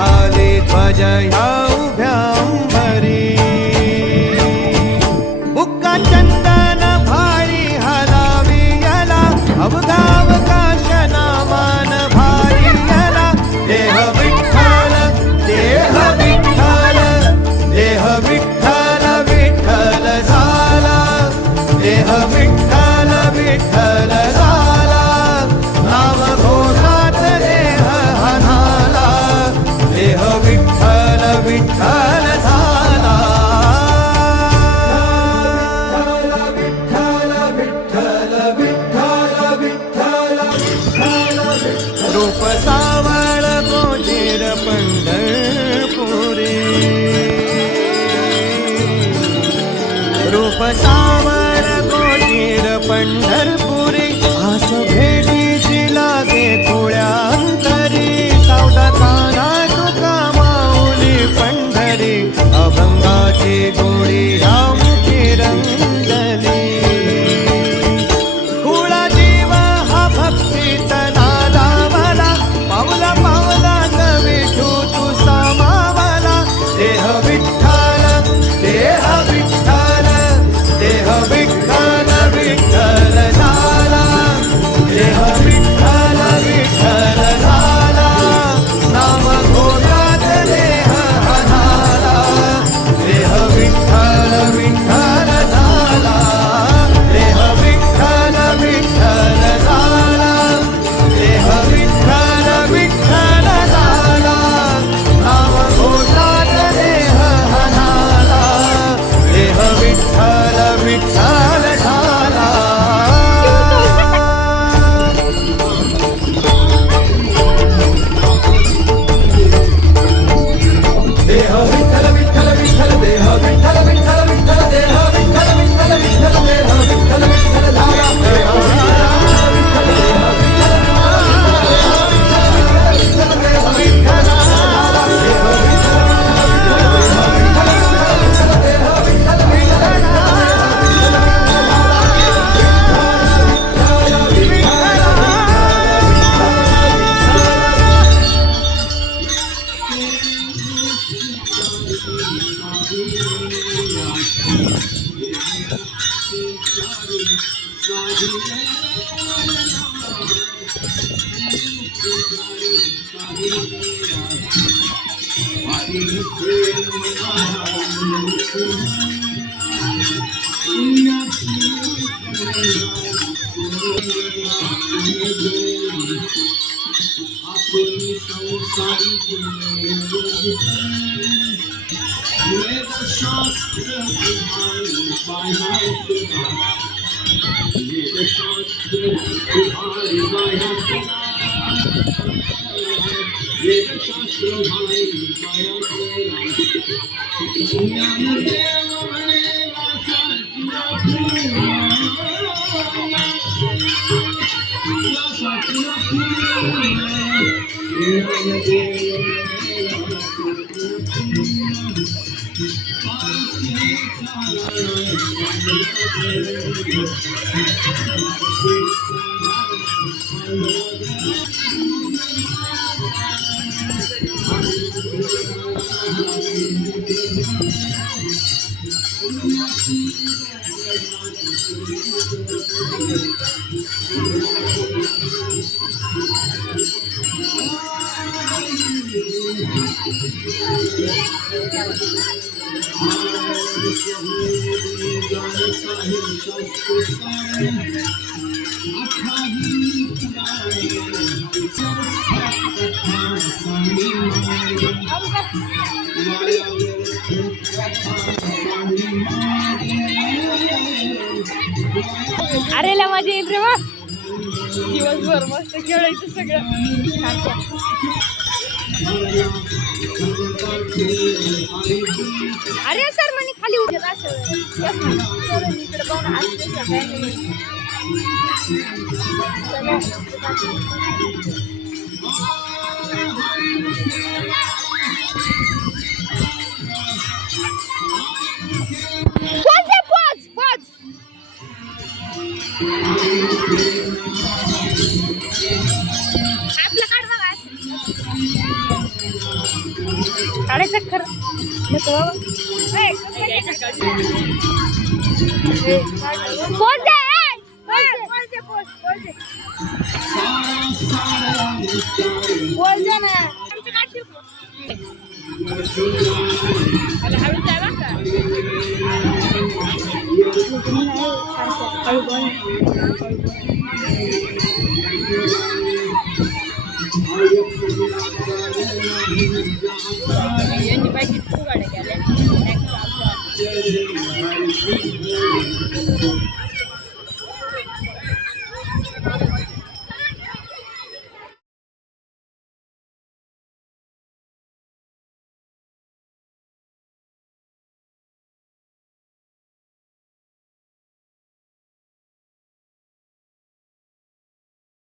झाले ध्वज ह्या उभ्या अंबरी बुक्का चंदन भाळी हलावी याला अवघावकाश नामान भारी याला देह विठ्ठल देह विठ्ठल देह विठ्ठल विठ्ठल झाला देह विठ्ठल विठ्ठल झाला नाम घोषात देह हनाला देह विठ्ठल विठ्ठल झाला विठ्ठल विठ्ठल विठ्ठल विठ्ठल रूप सावळ गोजीर पंढरपुरी रूप सावळ गोजीर पंढरपुरी आस भेटीची लागे थोड्या अंतरी सावता काना तुका माऊली पंढरी अभंगाची गोडी ह्या मुखी रंगली कुळा जीव हा भक्तीत नादावला पावला पावलात विठू तू सामावला देह विठ्ठल देह विठ्ठल देह विठ्ठल विठ्ठल झाला देह विठ्ठल विठ्ठल झाला नाम घोषात देह हनाला देह विठ्ठल विठ्ठल झाला देह विठ्ठल विठ्ठल झाला देह विठ्ठल विठ्ठल झाला नाम घोषात देह हनाला देह विठ्ठल विठ्ठल झाला देह विठ्ठल विठ्ठल विठ्ठल देह विठ्ठल विठ्ठल विठ्ठल देह विठ्ठल विठ्ठल विठ्ठल देह विठ्ठल विठ्ठल झाला देह अरे ला मजा येईल रे वा दिवसभर मस्त खेळायचं सगळं अरे सर म्हणे खाली उद्या असं इकडे बघा आपलं काढ बघा काढायचं खरं नको बाबा. ए, कसं काय पोच दे, पोच दे, पोच दे. बोल दे ना.